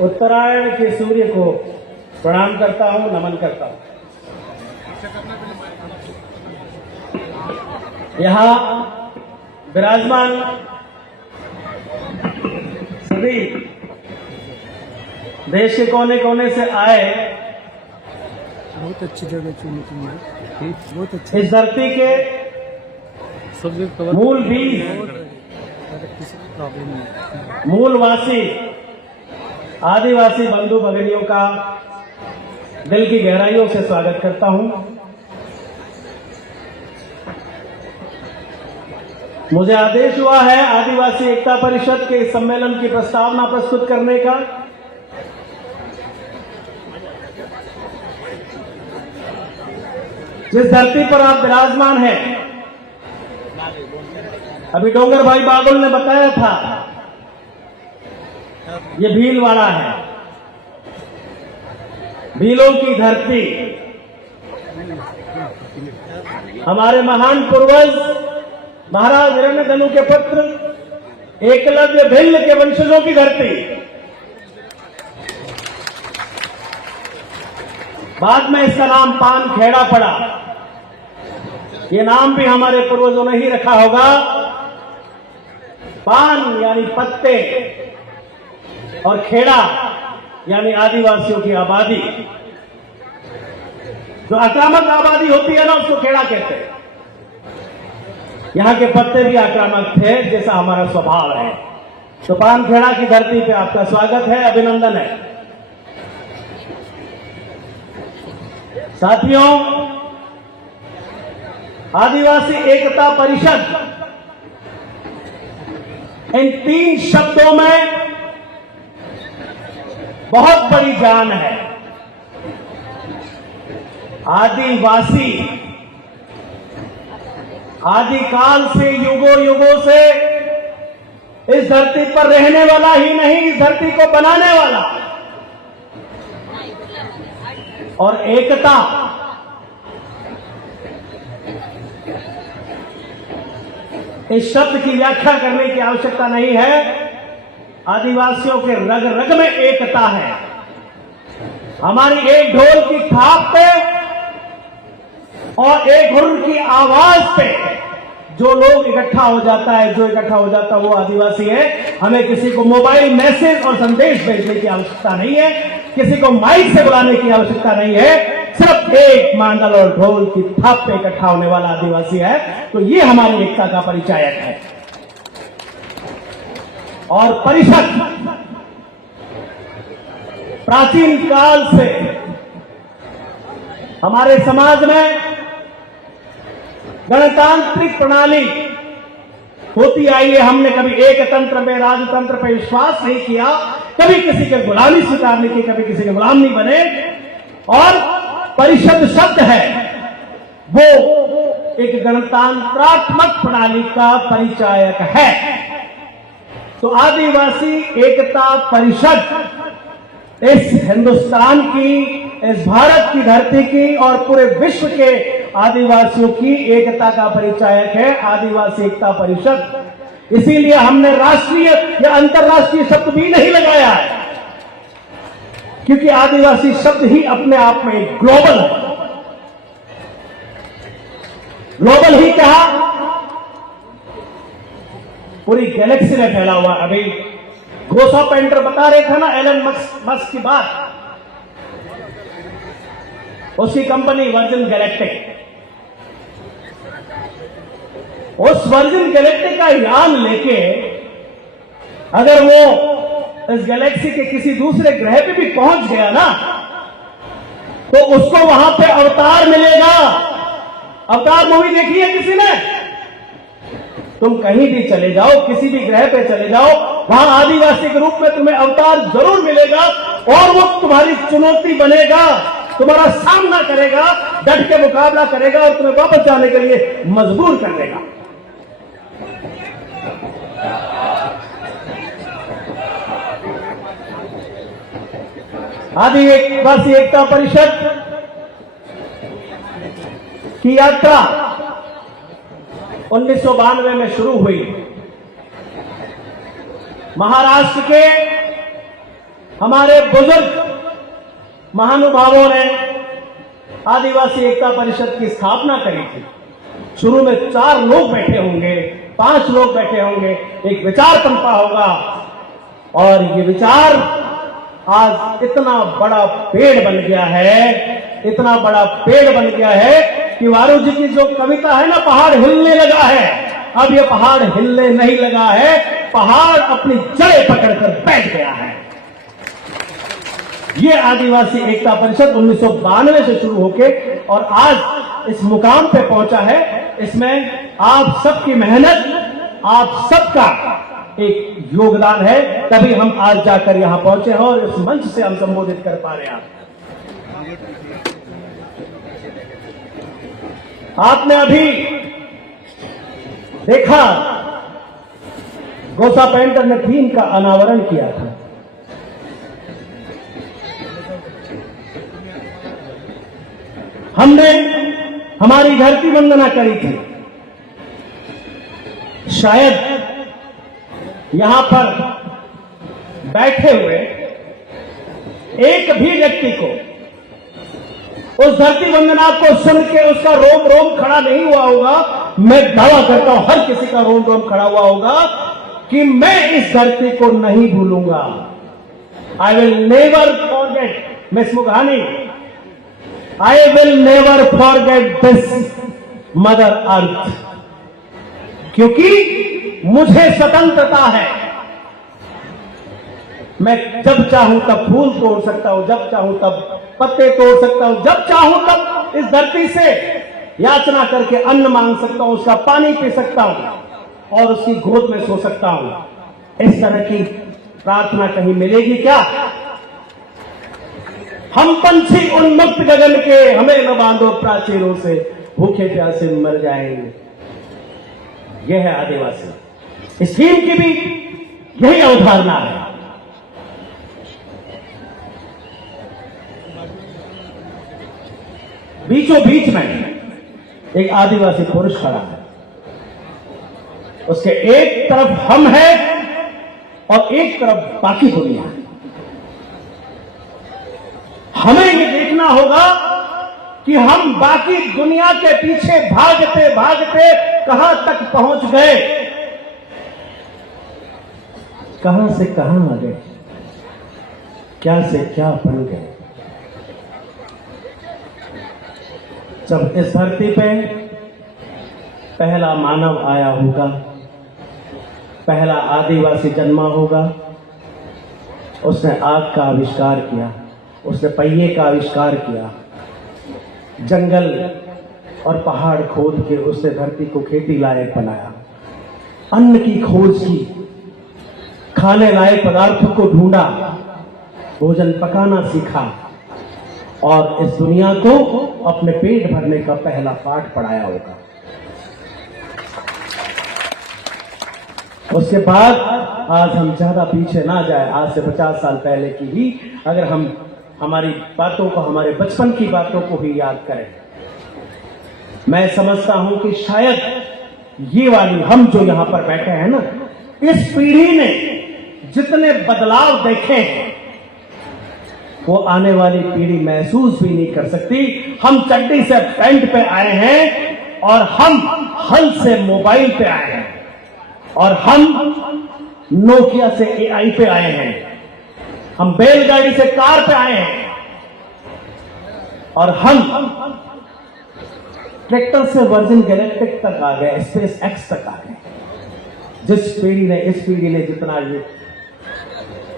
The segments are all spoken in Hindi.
उत्तरायण के सूर्य को प्रणाम करता हूं, नमन करता हूं। यहां विराजमान सभी देश के कोने कोने से आए बहुत अच्छी जगह चुनी तुमने, बहुत अच्छी। इस धरती के मूल बीज, मूलवासी आदिवासी बंधु भगिनियों का दिल की गहराइयों से स्वागत करता हूं। मुझे आदेश हुआ है आदिवासी एकता परिषद के इस सम्मेलन की प्रस्तावना प्रस्तुत करने का। जिस धरती पर आप विराजमान हैं, अभी डोंगर भाई बादल ने बताया था, ये भीलवाड़ा है, भीलों की धरती। हमारे महान पूर्वज महाराज हिरण्यधनु के पुत्र एकलव्य भिल्ल के वंशजों की धरती। बाद में इसका नाम पान खेड़ा पड़ा। ये नाम भी हमारे पूर्वजों ने ही रखा होगा। पान यानी पत्ते और खेड़ा यानी आदिवासियों की आबादी। जो आक्रामक आबादी होती है ना, उसको खेड़ा कहते हैं। यहां के पत्ते भी आक्रामक थे, जैसा हमारा स्वभाव है। तो पान खेड़ा की धरती पे आपका स्वागत है, अभिनंदन है। साथियों, आदिवासी एकता परिषद, इन 3 शब्दों में बहुत बड़ी जान है। आदिवासी, आदिकाल से, युगों युगों से इस धरती पर रहने वाला ही नहीं, इस धरती को बनाने वाला। और एकता, इस शब्द की व्याख्या करने की आवश्यकता नहीं है। आदिवासियों के रग रग में एकता है। हमारी एक ढोल की थाप पे और एक हुर्र की आवाज पे जो लोग इकट्ठा हो जाता है, जो इकट्ठा हो जाता है, वो आदिवासी है। हमें किसी को मोबाइल मैसेज और संदेश भेजने की आवश्यकता नहीं है, किसी को माइक से बुलाने की आवश्यकता नहीं है। सिर्फ एक मांडल और ढोल की थाप पे इकट्ठा होने वाला आदिवासी है। तो ये हमारी एकता का परिचायक है। और परिषद प्राचीन काल से हमारे समाज में गणतांत्रिक प्रणाली होती आई है। हमने कभी एक तंत्र में, राजतंत्र पर विश्वास नहीं किया, कभी किसी के गुलामी स्वीकार नहीं की, कभी किसी के गुलाम नहीं बने। और परिषद शब्द है, वो एक गणतंत्रात्मक प्रणाली का परिचायक है। तो आदिवासी एकता परिषद इस हिंदुस्तान की, इस भारत की धरती की और पूरे विश्व के आदिवासियों की एकता का परिचायक है। आदिवासी एकता परिषद। इसीलिए हमने राष्ट्रीय या अंतर्राष्ट्रीय शब्द भी नहीं लगाया है, क्योंकि आदिवासी शब्द ही अपने आप में एक ग्लोबल है। ग्लोबल ही कहा, पूरी गैलेक्सी में फैला हुआ। अभी घोषा पेंटर बता रहे थे ना एलन मस्क की बात, उसकी कंपनी वर्जिन गैलेक्टिक। उस वर्जिन गैलेक्टिक का यान लेके अगर वो इस गैलेक्सी के किसी दूसरे ग्रह पे भी पहुंच गया ना, तो उसको वहां पे अवतार मिलेगा। अवतार मूवी देखी है किसी ने? तुम कहीं भी चले जाओ, किसी भी ग्रह पे चले जाओ, वहां आदिवासी के रूप में तुम्हें अवतार जरूर मिलेगा। और वो तुम्हारी चुनौती बनेगा, तुम्हारा सामना करेगा, डट के मुकाबला करेगा और तुम्हें वापस जाने के लिए मजबूर कर देगा। आदिवासी एकता परिषद की यात्रा 1992 में शुरू हुई। महाराष्ट्र के हमारे बुजुर्ग महानुभावों ने आदिवासी एकता परिषद की स्थापना करी थी। शुरू में 4 लोग बैठे होंगे, 5 लोग बैठे होंगे, एक विचार पनपा होगा और ये विचार आज इतना बड़ा पेड़ बन गया है, इतना बड़ा पेड़ बन गया है कि वारू जी की जो कविता है ना, पहाड़ हिलने लगा है। अब ये पहाड़ हिलने नहीं लगा है, पहाड़ अपनी जड़ें पकड़कर बैठ गया है। ये आदिवासी एकता परिषद 1992 से शुरू होके और आज इस मुकाम पे पहुंचा है। इसमें आप सबकी मेहनत, आप सबका एक योगदान है, तभी हम आज जाकर यहां पहुंचे हैं और इस मंच से हम संबोधित कर पा रहे हैं। आपने अभी देखा गोसा पेंटर ने थीम का अनावरण किया था। हमने हमारी धरती वंदना करी थी। शायद यहां पर बैठे हुए एक भी व्यक्ति को उस धरती वंदना को सुन के उसका रोम रोम खड़ा नहीं हुआ होगा। मैं दावा करता हूं हर किसी का रोम रोम खड़ा हुआ होगा कि मैं इस धरती को नहीं भूलूंगा। I will never forget Miss मुघानी, I will never forget this mother earth, क्योंकि मुझे स्वतंत्रता है। मैं जब चाहूं तब फूल तोड़ सकता हूं, जब चाहूं तब पत्ते तोड़ सकता हूं, जब चाहूं तब इस धरती से याचना करके अन्न मांग सकता हूं, उसका पानी पी सकता हूं और उसकी गोद में सो सकता हूं। इस तरह की प्रार्थना कहीं मिलेगी क्या? हम पंछी उन्मुक्त गगन के, हमें न बांधो प्राचीरों से, भूखे प्यासे मर जाएंगे। यह है आदिवासी। इस थीम की भी यही अवधारणा है। बीचों बीच में एक आदिवासी पुरुष खड़ा है, उसके एक तरफ हम हैं और एक तरफ बाकी दुनिया है। हमें ये देखना होगा कि हम बाकी दुनिया के पीछे भागते भागते कहां तक पहुंच गए, कहां से कहां आ गए, क्या से क्या बन गए। जब इस धरती पे पहला मानव आया होगा, पहला आदिवासी जन्मा होगा, उसने आग का आविष्कार किया, उसने पहिए का आविष्कार किया, जंगल और पहाड़ खोद के उसने धरती को खेती लायक बनाया, अन्न की खोज की, खाने लायक पदार्थों को ढूंढा, भोजन पकाना सीखा और इस दुनिया को अपने पेट भरने का पहला पाठ पढ़ाया होगा। उसके बाद आज हम ज्यादा पीछे ना जाए, आज से 50 साल पहले की ही अगर हम हमारी बातों को, हमारे बचपन की बातों को ही याद करें, मैं समझता हूं कि शायद ये वाली हम जो यहां पर बैठे हैं ना, इस पीढ़ी ने जितने बदलाव देखे हैं वो आने वाली पीढ़ी महसूस भी नहीं कर सकती। हम चड्डी से पैंट पे आए हैं और हम हल से मोबाइल पे आए हैं और हम नोकिया से एआई पे आए हैं, हम बैलगाड़ी से कार पे आए हैं और हम ट्रैक्टर से वर्जिन गैलेक्टिक तक आ गए, स्पेस एक्स तक आ गए। जिस पीढ़ी ने, इस पीढ़ी ने जितना ये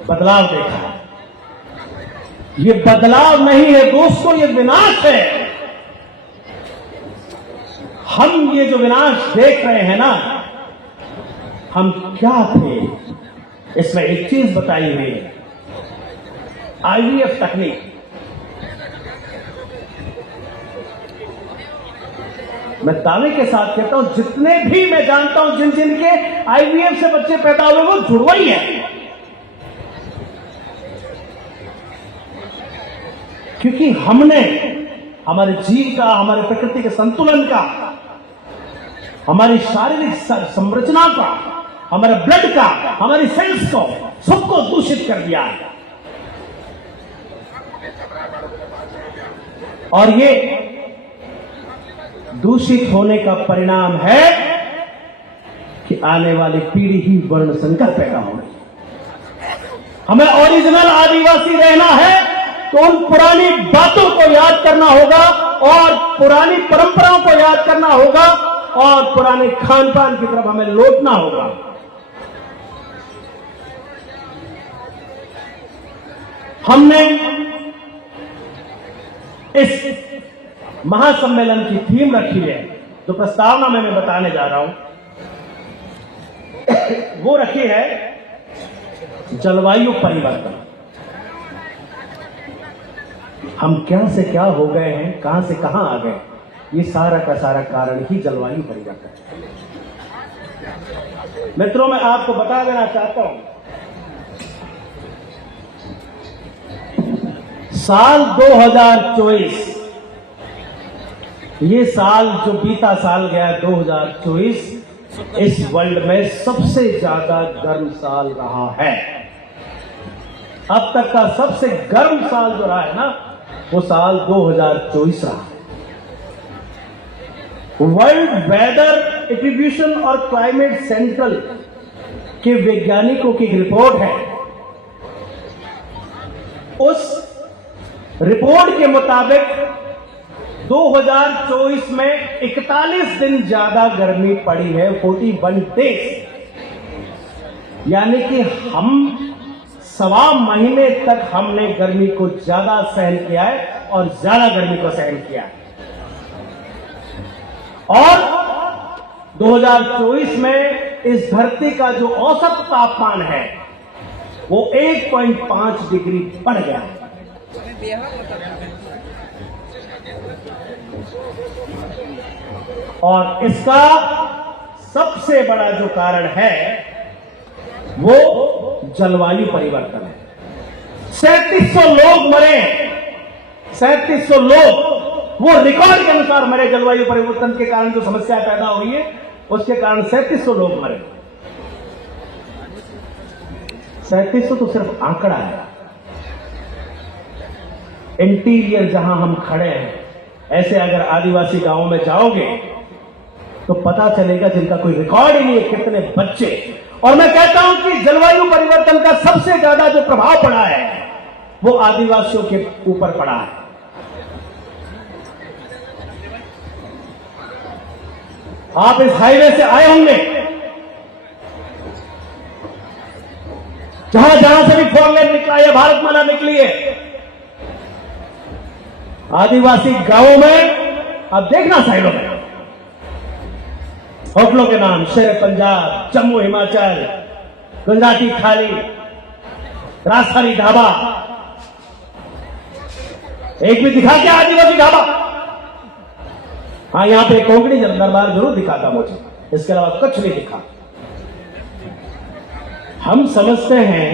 बदलाव देखा, ये बदलाव नहीं है दोस्तों, ये विनाश है। हम ये जो विनाश देख रहे हैं ना, हम क्या थे, इसमें एक चीज बताई हुई है, आईवीएफ तकनीक। मैं दावे के साथ कहता हूं, जितने भी मैं जानता हूं जिन जिन के आईवीएफ से बच्चे पैदा हुए वो जुड़वा ही है, क्योंकि हमने हमारे जीव का, हमारे प्रकृति के संतुलन का, हमारी शारीरिक संरचना का, हमारे ब्लड का, हमारी सेल्स को, सबको दूषित कर दिया है। और ये दूषित होने का परिणाम है कि आने वाली पीढ़ी ही वर्ण संकर पैदा हो रही है। हमें ओरिजिनल आदिवासी रहना है तो उन पुरानी बातों को याद करना होगा और पुरानी परंपराओं को याद करना होगा और पुराने खान पान की तरफ हमें लौटना होगा। हमने इस महासम्मेलन की थीम रखी है, जो प्रस्तावना में मैं बताने जा रहा हूं, वो रखी है जलवायु परिवर्तन। हम क्या से क्या हो गए हैं, कहां से कहां आ गए, ये सारा का सारा कारण ही जलवायु परिवर्तन है। मित्रों, मैं आपको बता देना चाहता हूं, साल 2024, ये साल जो बीता साल गया 2024, इस वर्ल्ड में सबसे ज्यादा गर्म साल रहा है। अब तक का सबसे गर्म साल जो रहा है ना, वो साल 2024 रहा है। वर्ल्ड वेदर एट्रीब्यूशन और क्लाइमेट सेंट्रल के वैज्ञानिकों की रिपोर्ट है। उस रिपोर्ट के मुताबिक 2024 में 41 दिन ज्यादा गर्मी पड़ी है, 41 डेज, यानी कि हम 1.25 महीने तक हमने गर्मी को ज्यादा सहन किया है और ज्यादा गर्मी को सहन किया है। और 2024 में इस धरती का जो औसत तापमान है वो 1.5 डिग्री बढ़ गया है। और इसका सबसे बड़ा जो कारण है वो जलवायु परिवर्तन है। 3700 लोग मरे, 3700 लोग, वो रिकॉर्ड के अनुसार मरे। जलवायु परिवर्तन के कारण जो समस्या पैदा हुई है उसके कारण 3700 लोग मरे। 3700 तो सिर्फ आंकड़ा है। इंटीरियर जहां हम खड़े हैं, ऐसे अगर आदिवासी गांवों में जाओगे तो पता चलेगा जिनका कोई रिकॉर्ड ही नहीं है, कितने बच्चे। और मैं कहता हूं कि जलवायु परिवर्तन का सबसे ज्यादा जो प्रभाव पड़ा है वो आदिवासियों के ऊपर पड़ा है। आप इस हाईवे से आए होंगे, जहां जहां से भी 4 लेन निकला है, भारतमाला निकली है, आदिवासी गांवों में अब देखना साइडों में होटलों के नाम शेर पंजाब, जम्मू हिमाचल, गुजराती थाली, राजस्थानी ढाबा। एक भी दिखा क्या आदिवासी ढाबा? हाँ, यहां पे कोंकणी दरबार जरूर दिखाता मुझे, इसके अलावा कुछ नहीं दिखा। हम समझते हैं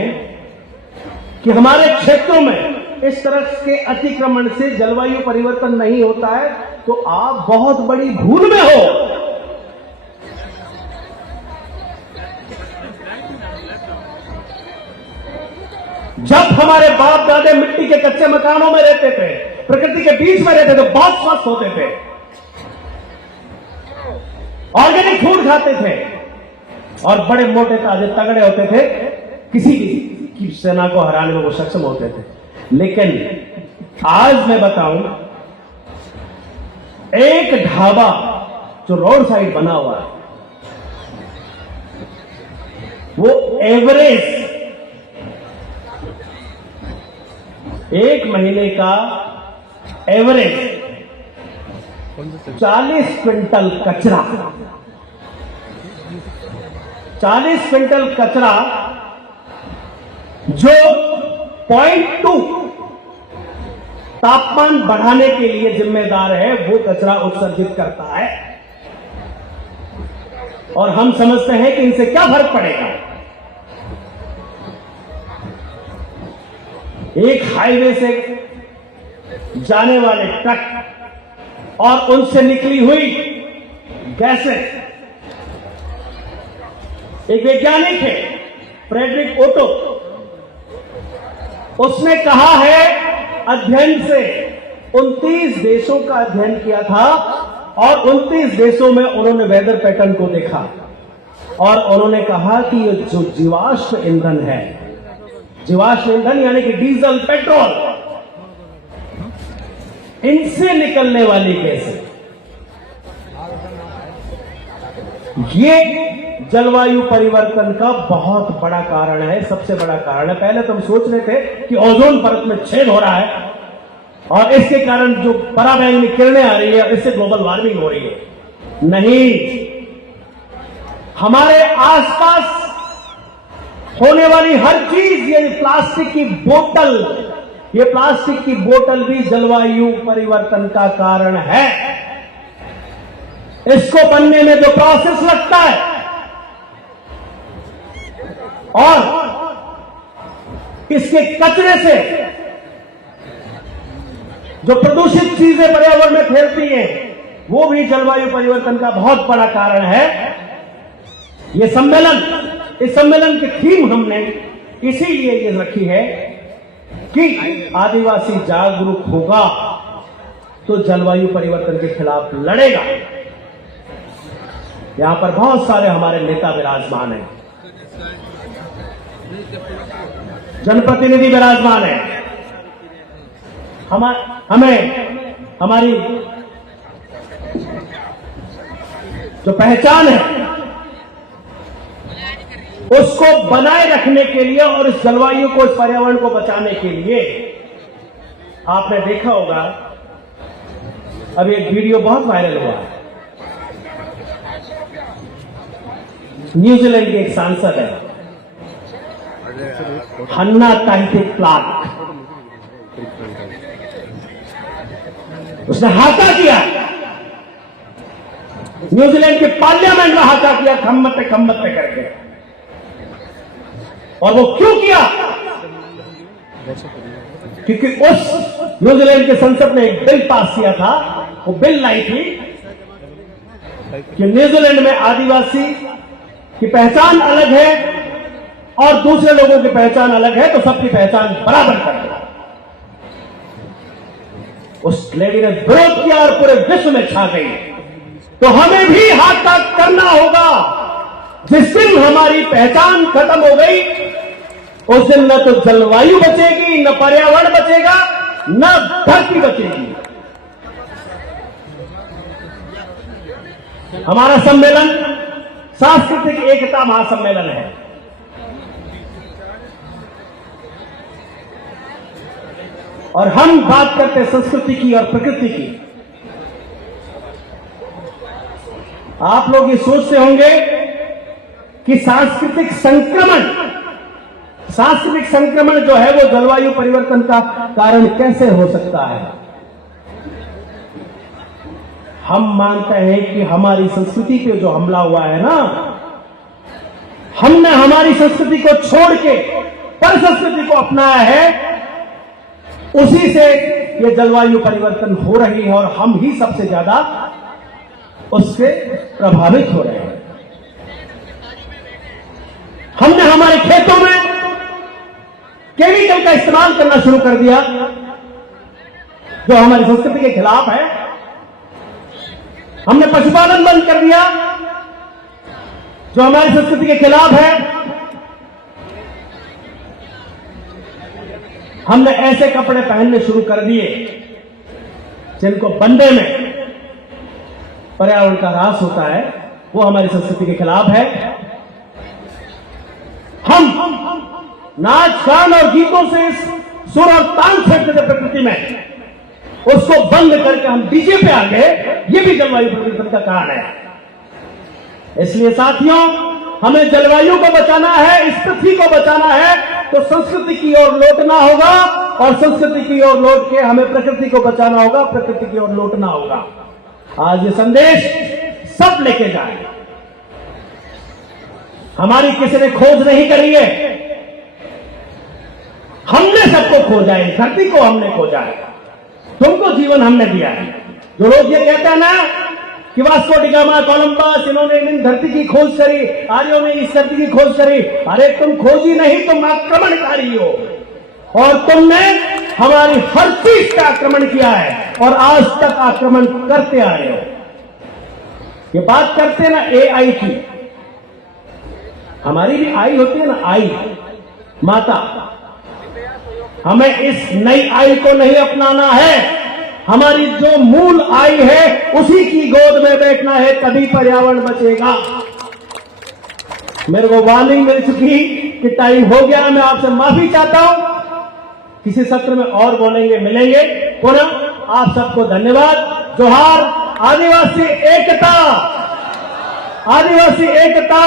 कि हमारे क्षेत्रों में इस तरह के अतिक्रमण से जलवायु परिवर्तन नहीं होता है, तो आप बहुत बड़ी भूल में हो। जब हमारे बाप दादे मिट्टी के कच्चे मकानों में रहते थे, प्रकृति के बीच में रहते थे, बहुत स्वस्थ होते थे, ऑर्गेनिक फूड खाते थे और बड़े मोटे ताजे तगड़े होते थे, किसी की सेना को हराने में वो सक्षम होते थे। लेकिन आज मैं बताऊं, एक ढाबा जो रोड साइड बना हुआ है, वो एवरेज एक महीने का एवरेज 40 क्विंटल कचरा, 40 क्विंटल कचरा जो 0.2 तापमान बढ़ाने के लिए जिम्मेदार है, वो कचरा उत्सर्जित करता है। और हम समझते हैं कि इनसे क्या फर्क पड़ेगा। एक हाईवे से जाने वाले ट्रक और उनसे निकली हुई गैसें। एक वैज्ञानिक है फ्रेडरिक ओटो, उसने कहा है अध्ययन से 29 देशों का अध्ययन किया था और 29 देशों में उन्होंने वेदर पैटर्न को देखा और उन्होंने कहा कि ये जो जीवाश्म ईंधन है, जीवाश्म ईंधन यानी कि डीजल, पेट्रोल, इनसे निकलने वाली गैसें, ये जलवायु परिवर्तन का बहुत बड़ा कारण है, सबसे बड़ा कारण है। पहले तो हम सोच रहे थे कि ओजोन परत में छेद हो रहा है और इसके कारण जो पराबैंगनी किरणें आ रही है, इससे ग्लोबल वार्मिंग हो रही है। नहीं, हमारे आसपास होने वाली हर चीज, ये प्लास्टिक की बोतल, ये प्लास्टिक की बोतल भी जलवायु परिवर्तन का कारण है। इसको बनने में जो प्रोसेस लगता है और इसके कचरे से जो प्रदूषित चीजें पर्यावरण में फैलती हैं, वो भी जलवायु परिवर्तन का बहुत बड़ा कारण है। ये सम्मेलन, इस सम्मेलन की थीम हमने इसीलिए ये रखी है कि आदिवासी जागरूक होगा तो जलवायु परिवर्तन के खिलाफ लड़ेगा। यहां पर बहुत सारे हमारे नेता विराजमान हैं, जनप्रतिनिधि विराजमान हैं। हमें हमारी जो पहचान है उसको बनाए रखने के लिए और इस जलवायु को, इस पर्यावरण को बचाने के लिए आपने देखा होगा, अभी एक वीडियो बहुत वायरल हुआ है। न्यूजीलैंड की एक सांसद है हन्ना टाइटिक क्लार्क, उसने हाथा किया, न्यूजीलैंड के पार्लियामेंट में हाथा किया, खम्मत पे करके। और वो क्यों किया? क्योंकि उस न्यूजीलैंड के संसद ने एक बिल पास किया था, वो बिल लाई थी कि न्यूजीलैंड में आदिवासी की पहचान अलग है और दूसरे लोगों की पहचान अलग है, तो सबकी पहचान बराबर कर दो। उस लेडी ने विरोध किया और पूरे विश्व में छा गई। तो हमें भी हाथ तक करना होगा। जिस दिन हमारी पहचान खत्म हो गई, उस दिन न तो जलवायु बचेगी, न पर्यावरण बचेगा, न धरती बचेगी। हमारा सम्मेलन सांस्कृतिक एकता महासम्मेलन है। और हम बात करते हैं संस्कृति की और प्रकृति की। आप लोग ये सोचते होंगे कि सांस्कृतिक संक्रमण जो है वो जलवायु परिवर्तन का कारण कैसे हो सकता है। हम मानते हैं कि हमारी संस्कृति पे जो हमला हुआ है ना, हमने हमारी संस्कृति को छोड़ के पर संस्कृति को अपनाया है, उसी से ये जलवायु परिवर्तन हो रही है और हम ही सबसे ज्यादा उससे प्रभावित हो रहे हैं। हमने हमारे खेतों में केमिकल का इस्तेमाल करना शुरू कर दिया जो हमारी संस्कृति के खिलाफ है। हमने पशुपालन बंद कर दिया जो हमारी संस्कृति के खिलाफ है। हमने ऐसे कपड़े पहनने शुरू कर दिए जिनको बनने में पर्यावरण का ह्रास होता है, वो हमारी संस्कृति के खिलाफ है। हम नाच गान और गीतों से सुर और तान फेंकते थे प्रकृति में, उसको बंद करके हम डीजे पे आ गए, ये भी जलवायु परिवर्तन का कारण है। इसलिए साथियों, हमें जलवायु को बचाना है, इस पृथ्वी को बचाना है, तो संस्कृति की ओर लौटना होगा और संस्कृति की ओर लौट के हमें प्रकृति को बचाना होगा, प्रकृति की ओर लौटना होगा। आज ये संदेश सब लेके जाए। हमारी किसी ने खोज नहीं करी है, हमने सबको खोजा है, धरती को हमने खोजा है, तुमको जीवन हमने दिया है। जो लोग ये कहते हैं ना कि वास्को डी गामा, कोलंबस, इन्होंने इन धरती की खोज करी, आर्यों ने इस धरती की खोज करी, अरे तुम खोजी नहीं, तुम आक्रमणकारी हो और तुमने हमारी हर चीज का आक्रमण किया है। और आज तक आक्रमण करते आ रहे हो। ये बात करते ना AI की, हमारी भी आई होती है ना, आई माता। हमें इस नई आई को नहीं अपनाना है, हमारी जो मूल आई है उसी की गोद में बैठना है, तभी पर्यावरण बचेगा। मेरे को वार्निंग मिल चुकी कि टाइम हो गया, मैं आपसे माफी चाहता हूं। किसी सत्र में और बोलेंगे, मिलेंगे पुनः। आप सबको धन्यवाद। जोहार। आदिवासी एकता, आदिवासी एकता।